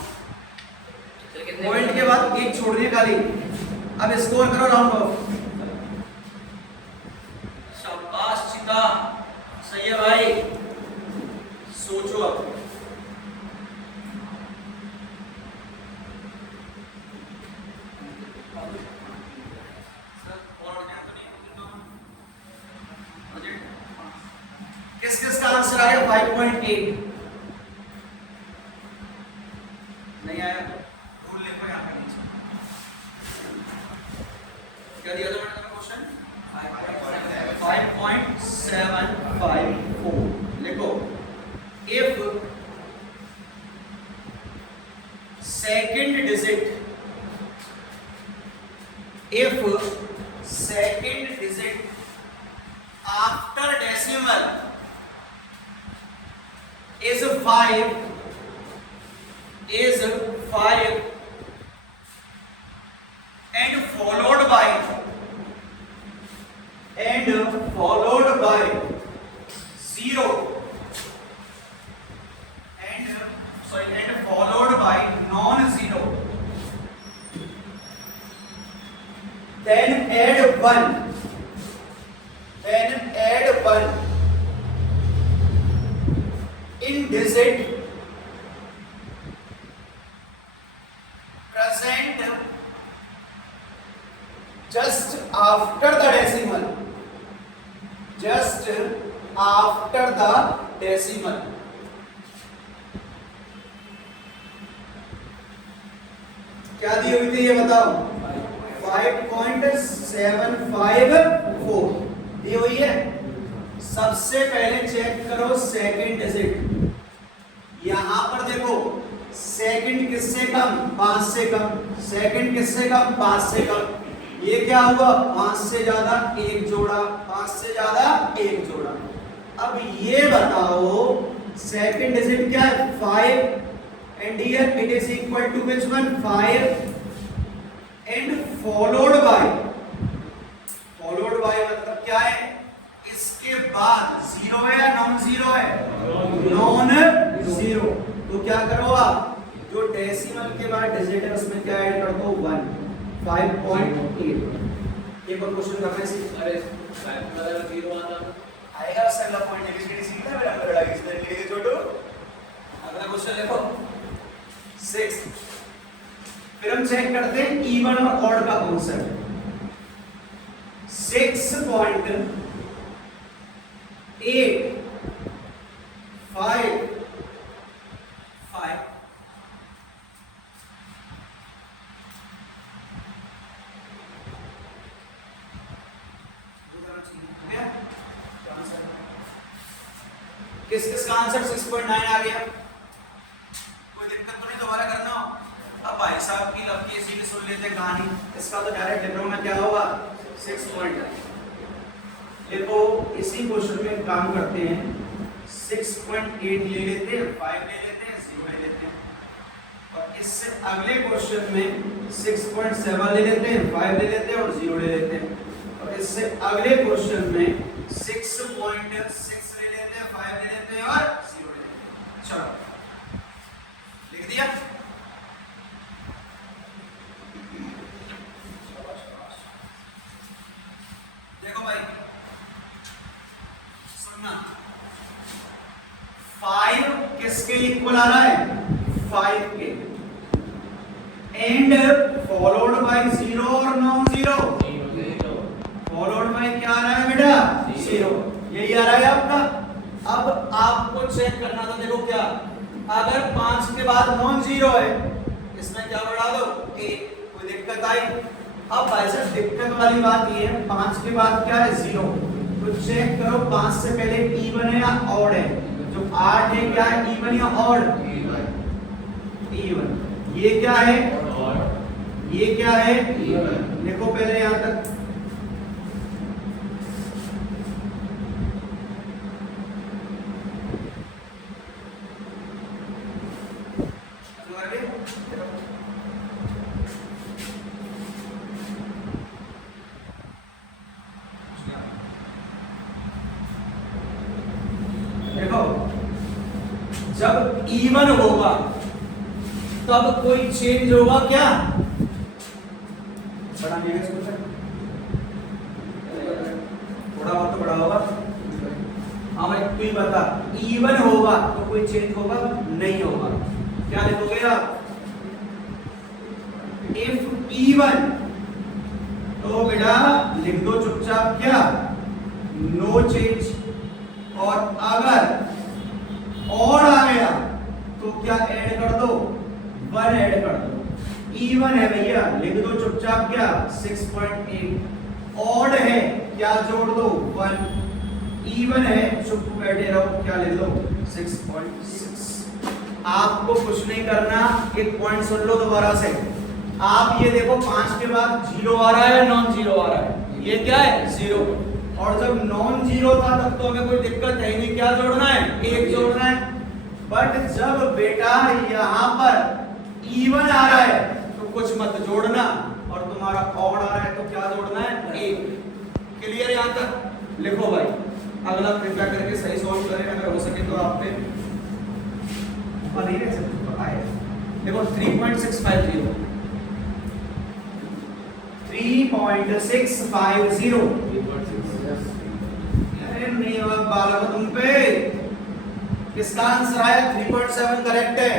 पॉइंट के बाद एक छोड़ने खाली। अब स्कोर करो राउंड ऑफ। शाबाश चिता, सही है भाई। सोचो अब, किस किस का आंसर आया? 5.8 नहीं आया तो रूल लिखो यहाँ पे नीचे। क्या दिया था मैंने तुम्हें क्वेश्चन? 5.754 लिखो। If second digit after decimal is 5 and followed by 0 and followed by non-zero, then add 1 in digit present just after the decimal, क्या दी हुई थी ये बताओ? 5.754 दी हुई है। सबसे पहले चेक करो सेकंड डिजिट, यहां पर देखो सेकंड किससे कम? 5 से कम। सेकंड किससे कम? 5 से कम। ये क्या हुआ? 5 से ज्यादा 1 जोड़ा, 5 से ज्यादा 1 जोड़ा। अब ये बताओ सेकंड डिजिट क्या है? 5 and here it is equal to which one? 5 and followed by मतलब क्या है? इसके बाद जीरो है या नॉन जीरो है? Non zero. तो क्या करो आप? जो डेसिमल के बाद डिजिट है उसमें क्या ऐड कर दो? 1। 5.8। एक और क्वेश्चन करना है इसी। अरे 5 बदल 0 आता आएगा उससे अगला पॉइंट एबीसीडी सीखना है। मेरा लड़ा के इसलिए लिख के छोटू। अगला क्वेश्चन देखो 6। फिर हम चेक करते हैं इवन और ऑड का कॉन्सेप्ट। 6.8 5 5 किस किस का आंसर 6.9 आ गया? कोई दिक्कत तो नहीं? दोबारा करना हो। अब भाई साहब की लब की सीधी सुन लेते हैं कहानी। इसका तो डायरेक्ट डिप्रो में क्या होगा? 6.9। देखो इसी क्वेश्चन में काम करते हैं। 6.8 ले लेते हैं, 5 ले लेते हैं, 0 ले लेते हैं। और इससे अगले क्वेश्चन में 6.7 ले लेते हैं, 5 ले लेते हैं और 0 ले लेते हैं। और इससे अगले क्वेश्चन में 6.6 ले लेते हैं, 5 ले लेते हैं और 0 ले लेते हैं। चलो लिख दिया। देखो भाई सुनना, 5 किसके इक्वल आ रहा है? 5 के। एंड फॉलोड बाय 0 और नॉन 0? फॉलोड बाय क्या आ रहा है बेटा? 0। यही आ रहा है आपका। अब आपको चेक करना था। देखो क्या, अगर 5 के बाद नॉन 0 है, इसमें क्या बढ़ा दो? 1। कोई दिक्कत आई? अब भाई साहब दिक्कत वाली बात ये है, 5 के बाद क्या है? 0। तो चेक करो 5 से पहले इवन है या ऑड है? जो 8 है क्या है? इवन या ऑड? इवन। ये क्या है? ये क्या है? इवन। देखो पहले यहां तक जब इवन होगा तब कोई चेंज होगा क्या? बड़ा नहीं है इसको से? थोड़ा बहुत तो बड़ा होगा। हाँ भाई तू ही बता, इवन होगा तो कोई चेंज होगा? नहीं होगा। क्या लिखोगे आप? इफ इवन तो बेटा लिख दो चुपचाप क्या? No change. और अगर और आ गया तो क्या ऐड कर दो? 1 ऐड कर दो। इवन है भैया, लिख दो चुपचाप क्या? 6.8। ऑड है, क्या जोड़ दो? 1। इवन है, चुप बैठे रहो, क्या ले लो? 6.6। आपको कुछ नहीं करना। एक पॉइंट सुन लो दोबारा से। आप ये देखो 5 के बाद 0 आ रहा है या नॉन 0 आ रहा है? ये क्या है? 0। और जब नॉन 0 था तब तो हमें कोई दिक्कत है नहीं। क्या जोड़ना है? 1 जोड़ना है। बट जब बेटा यहाँ पर इवन आ रहा है तो कुछ मत जोड़ना, और तुम्हारा ऑड आ रहा है तो क्या जोड़ना है? 1। क्लियर? यहाँ तक लिखो भाई। अगला कृपया करके सही सॉल्व करें, अगर हो सके तो आप पे नहीं रह सकते, पता है। देखो 3.650 3.650। अरे नहीं होगा बालक तुम पे। किसका आंसर आया? 3.7 करेक्ट है।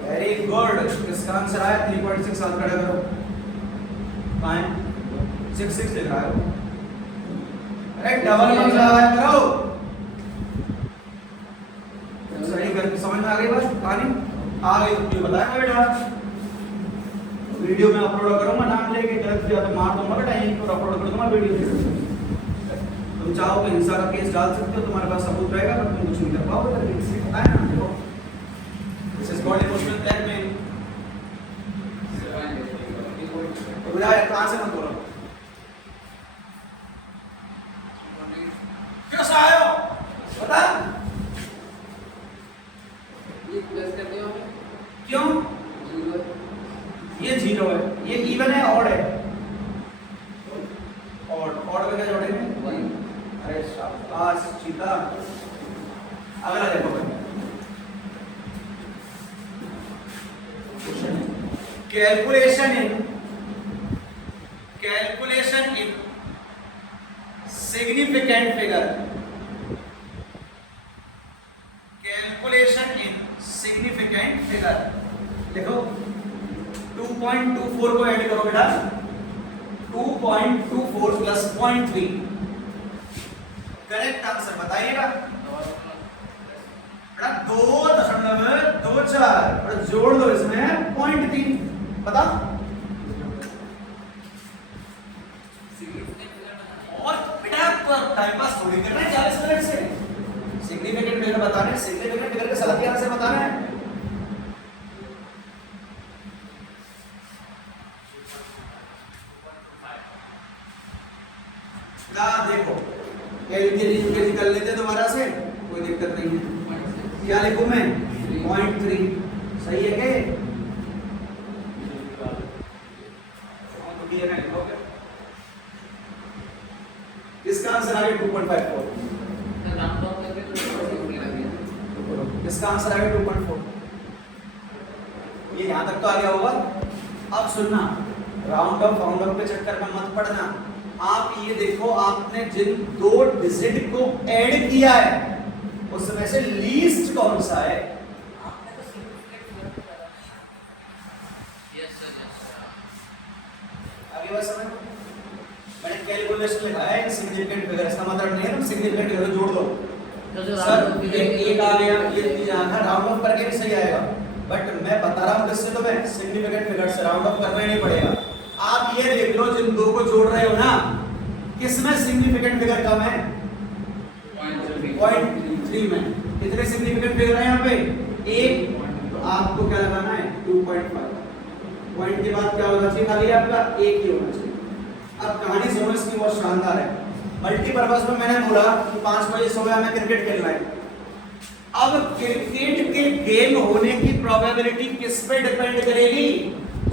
Very good. किसका आंसर आया? 3.6। हाथ खड़ा करो। 6 लिख रहा है। अरे डबल मत लगाया करो। सही करके समझ में आ गई बात? कहानी आ गई तो बताया बेटा। वीडियो में अपलोड करूंगा, नाम लेके गलत किया तो मार दूंगा बेटा, यहीं पर अपलोड कर दूंगा वीडियो। तुम चाहो तो हिंसा का केस डाल सकते हो, तुम्हारे पास सबूत रहेगा, पर तुम कुछ नहीं कर पाओगे। पता है ना? देखो this is called emotional blackmail. कहां से मत बोलो, कैसा आए हो बता। ये प्लस करते हो क्यों? 0 ये 0 है, ये इवन है ऑड है। ऑड में क्या जोड़ेंगे? 1 अरे शाबाश चीता। अगला देखो calculation in significant figure, calculation in significant figure. देखो 2.24 को ऐड करो बेटा, 2.24 प्लस 0.3, करेक्ट आंसर बताइएगा बेटा। 2.24 और जोड़ दो इसमें 0.3, बता। और बेटा टाइम पास थोड़ी करना है 40 मिनट से, सिग्निफिकेंट फिगर बताना है, सिग्निफिकेंट फिगर के साथ ही आंसर बताना है। देखो एलकेजी कर लेते दोबारा से, कोई दिक्कत नहीं है। क्या लिखूं मैं? 0.3 सही है क्या? इसका आंसर आ गया 2.54। राउंड ऑफ करके तो सिंपल आ गया। इसका आंसर आ गया 2.4। ये यहां तक तो आ गया होगा। अब सुनना, राउंड ऑफ फाउंड ऑफ के चक्कर में मत पड़ना। आप ये देखो, आपने जिन दो डिजिट को ऐड किया है उसमें से लीस्ट कौन सा है? आपने तो सिग्निफिकेंट फिगर बताया। Yes sir. आगे बात समझ। मैंने कैलकुलेशन लिखा है सिग्निफिकेंट फिगर, इसका मतलब नहीं है तुम सिग्निफिकेंट फिगर जोड़ दो। सर एक आ गया, ये यहाँ था, राउंड ऑफ करके भी सही आएगा, बट मैं बता रहा हूँ किससे तुम्हें, सिग्निफिकेंट फिगर से। राउंड ऑफ करना ही नहीं पड़ेगा। आप ये देख लो, जिन दो को जोड़ रहे हो ना, किसमें सिग्निफिकेंट फिगर कम है? 0.3 में। कितने सिग्निफिकेंट फिगर है यहाँ पे? एक। तो आपको क्या लगाना है? 2.5। पॉइंट के बाद क्या होना चाहिए? खाली आपका एक ही होना चाहिए। अब कहानी सुनो, इसकी बहुत शानदार है। मल्टीपर्पज में मैंने बोला कि 5 बजे सुबह हमें क्रिकेट खेलना है। अब क्रिकेट के गेम होने की प्रोबेबिलिटी किस पे डिपेंड करेगी?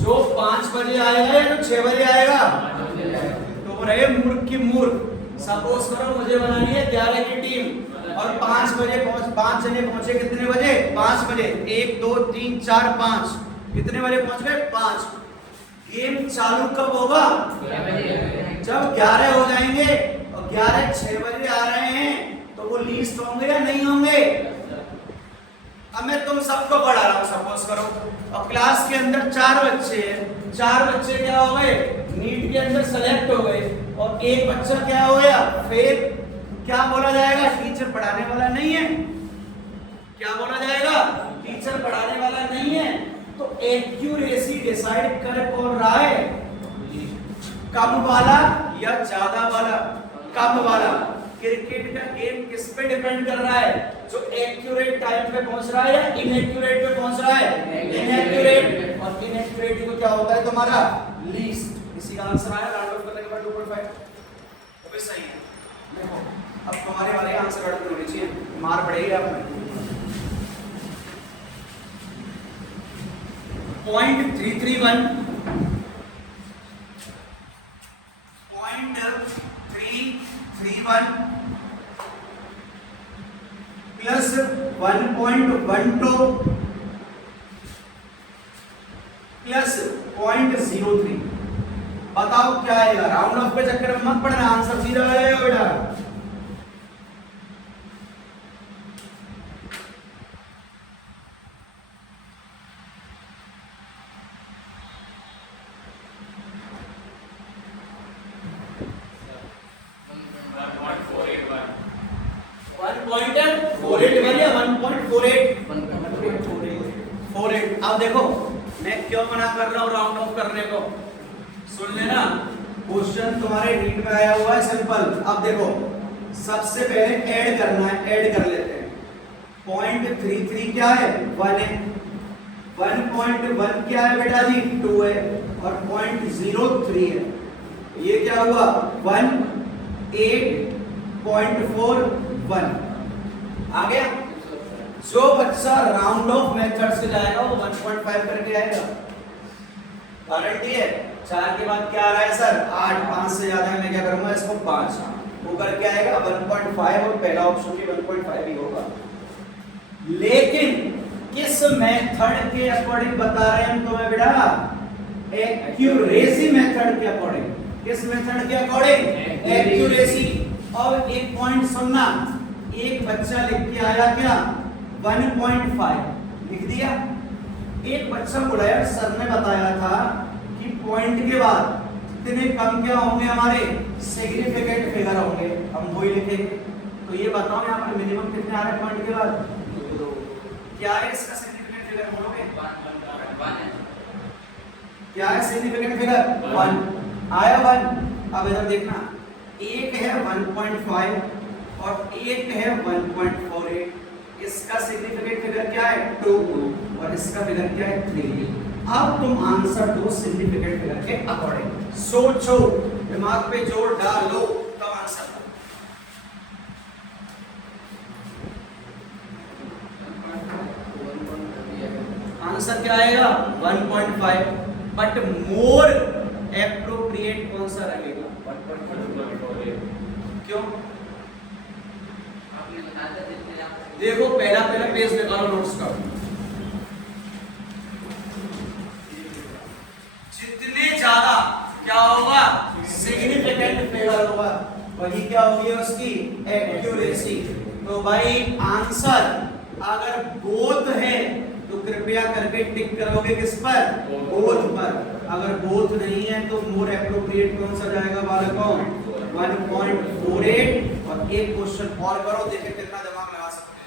जो 5 बजे आएगा या जो 6 बजे आएगा? तो वो रहे मूर्ख की मूर्ख। सपोज करो मुझे बनानी है 11 की टीम और 5 बजे 5 जने पहुंचे। कितने बजे? 5 बजे। 1 2 3 4 5। कितने बजे पहुंच गए? 5। गेम चालू कब होगा? जब 11 हो जाएंगे और 11 6 बजे आ रहे हैं तो वो लीस्ट होंगे या नहीं होंगे? अब मैं तुम सबको पढ़ा रहा हूं, सपोज करो, और क्लास के अंदर 4 बच्चे हैं। 4 बच्चे क्या हो गए? नीट के अंदर सेलेक्ट हो गए और एक बच्चा क्या हो गया? फिर क्या बोला जाएगा? टीचर पढ़ाने वाला नहीं है। क्या बोला जाएगा? टीचर पढ़ाने वाला नहीं है। तो एक्यूरेसी डिसाइड कर कौन रहा है? कम वाला या ज्यादा वाला? कम वाला। क्रिकेट का गेम किस पे डिपेंड कर रहा है? जो एक्यूरेट टाइम पे पहुंच रहा है या इनएक्यूरेट पे पहुंच रहा है? इनएक्यूरेट। और इनएक्यूरेट को क्या होता है तुम्हारा? लीस्ट। इसी का आंसर आया राउंड ऑफ करने के बाद 2.5। तो भी सही है। देखो अब तुम्हारे वाले आंसर राउंड होने चाहिए, मार पड़ेगी आप में। 0.331 प्लस 1.12 प्लस 0.03। बताओ क्या आएगा? राउंड ऑफ के चक्कर में मत पड़ना, आंसर सीधा आएगा बेटा। अब देखो मैं क्यों मना कर रहा हूं राउंड ऑफ करने को, सुन लेना। क्वेश्चन तुम्हारे नीट में आया हुआ है सिंपल। अब देखो सबसे पहले ऐड करना है, ऐड कर लेते हैं। 0.33 क्या है? 1 है। 1.1 क्या है बेटा जी 2 है और 0.03 है, ये क्या हुआ 18.41 आ गया। जो बच्चा राउंड ऑफ मेथड से जाएगा वो 1.5 करके आएगा, गारंटी है। 4 के बाद क्या आ रहा है सर 8, 5 से ज्यादा मैं क्या करूंगा इसको 5, वो करके आएगा 1.5 और पहला ऑप्शन भी 1.5 ही होगा। लेकिन किस मेथड के अकॉर्डिंग बता रहे हैं हम तुम्हें बेटा, एक्यूरेसी मेथड के अकॉर्डिंग। किस मेथड के अकॉर्डिंग, एक्यूरेसी। और एक पॉइंट सुनना, एक बच्चा लिख के आया क्या 1.5 लिख दिया, एक बच्चा बोला यार सर ने बताया था कि पॉइंट के बाद कितने कम क्या होंगे हमारे सिग्निफिकेंट फिगर होंगे, हम वही लिखेंगे। तो ये बताओ यहाँ पर मिनिमम कितने आ रहे हैं पॉइंट के बाद, क्या है इसका सिग्निफिकेंट फिगर बोलोगे, क्या है सिग्निफिकेंट फिगर 1 आया 1। अब इधर देखना, एक है 1.5 और एक है 1.48, इसका सिग्निफिकेंट फिगर क्या है 2 और इसका फिगर क्या है 3। अब तुम आंसर दो सिग्निफिकेंट फिगर के अकॉर्डिंग, सोचो दिमाग पे जोर डालो तब आंसर दो। आंसर क्या आएगा 1.5, बट मोर एप्रोप्रिएट कौन सा रहेगा 1.48। क्यों, देखो पहला पेज निकालो नोट्स का, जितने ज्यादा क्या होगा सिग्निफिकेंट फिगर होगा वही क्या होगी उसकी एक्यूरेसी। तो भाई आंसर अगर बोथ है तो कृपया करके टिक करोगे किस पर, बोथ पर। अगर बोथ नहीं है तो मोर एप्रोप्रिएट कौन सा जाएगा बालकों 1.48। और एक क्वेश्चन और करो, देखिए कितना दिमाग लगा सकते हो।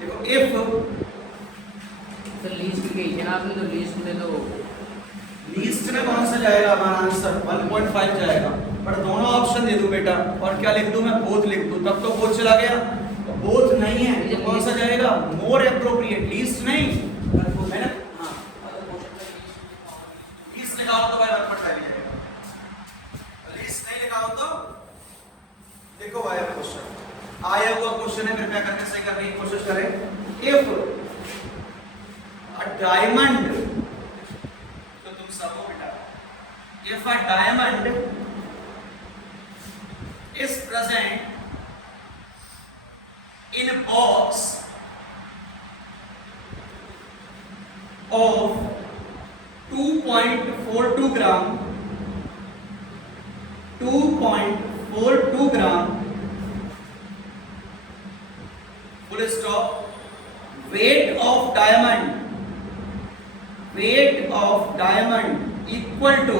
देखो इफ तो लीस्ट की है ना आपने, तो लीस्ट में तो लीस्ट में कौन सा जाएगा हमारा आंसर 1.5 जाएगा। पर दोनों ऑप्शन दे दूं बेटा और क्या लिख दूं मैं, बोथ लिख दूं, तब तो बोथ चला गया। तो बोथ नहीं है तो कौन सा जाएगा मोर एप्रोप्रिएट, लीस्ट नहीं। मैंने हां लीस्ट लिखा हो तो भाई 1.5 जाएगा, लीस्ट नहीं लिखा हो तो देखो भाई क्वेश्चन आया हुआ क्वेश्चन है, कृपया करके सही करने की कोशिश करें। इफ अ डायमंड, तो तुम सब हो बेटा, if a diamond is present in a box of 2.42 gram, 2.42 gram, full stop. Weight of diamond equal to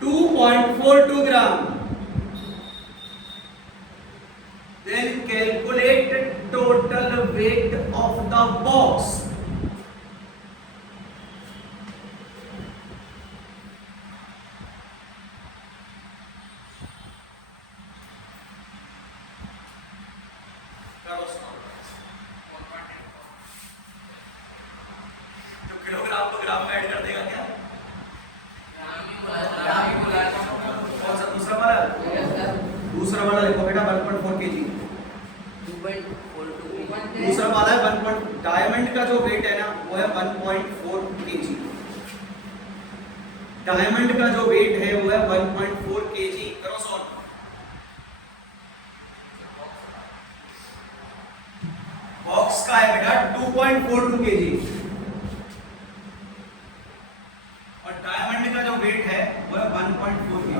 2.42 gram. Then calculate total weight of the box. तो किलोग्राम को ग्राम में ऐड कर देगा क्या? कौन सा दूसरा वाला? दूसरा वाला लिखो बेटा 1.4 kg। दूसरा वाला है 1. डायमंड का जो वेट है ना वो है 1.4 kg। डायमंड का जो वेट है वो है 1.4 kg। करो सॉल्व। बॉक्स का है बेटा 2.42 kg और डायमंड का जो वेट है वो है 1.4 kg।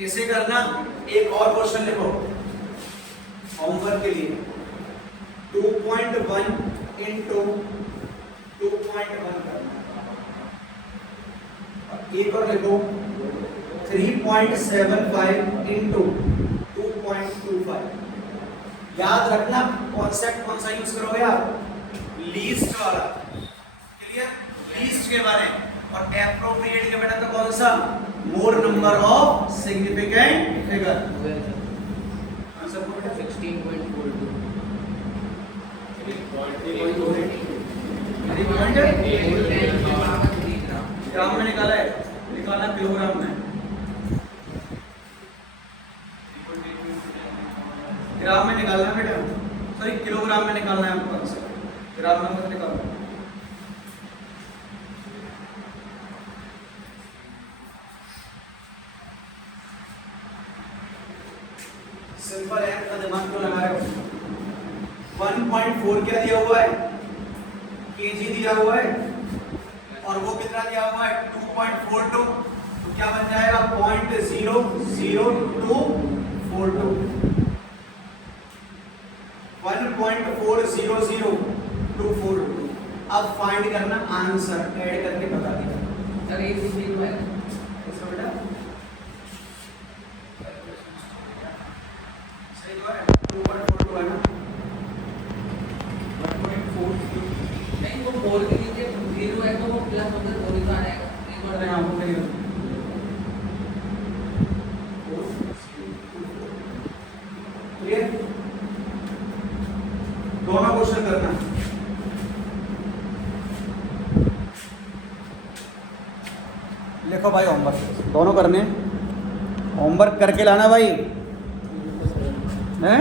इसे करना। एक और क्वेश्चन लिखो होमवर्क के लिए 2.1 into 2.1 करना। एक और लिखो 3.75 इंटू 2.25। याद रखना कॉन्सेप्ट कौन सा यूज करोगे आप, लीस्ट वाला। क्लियर, लीस्ट के बारे में। और एप्रोप्रिएट के बेटा तो कौन सा, मोर number of significant figure. Answer को बेटा 16.42 ग्राम में निकाला है, निकालना किलोग्राम में। ग्राम में निकालना है बेटा, सॉरी किलोग्राम में निकालना है आपको आंसर, ग्राम में मत निकालना। सिंपल है, इतना दिमाग क्यों लगा रहे हो। 1.4 क्या दिया हुआ है, केजी दिया हुआ है, और वो कितना दिया हुआ है 2.42, तो क्या बन जाएगा 0.00242। 1.400242। अब फाइंड करना आंसर, ऐड करके बता दिया सर एक चीज है इसका बेटा सही तो है, 2.42 है ना। 1.42 नहीं, वो 4 के नीचे 0 है तो वो प्लस होकर 4 ही तो आ जाएगा। एक बार यहाँ पर करिए क्लियर, दोनों क्वेश्चन करना। लिखो भाई होमवर्क दोनों करने, होमवर्क करके लाना भाई हैं।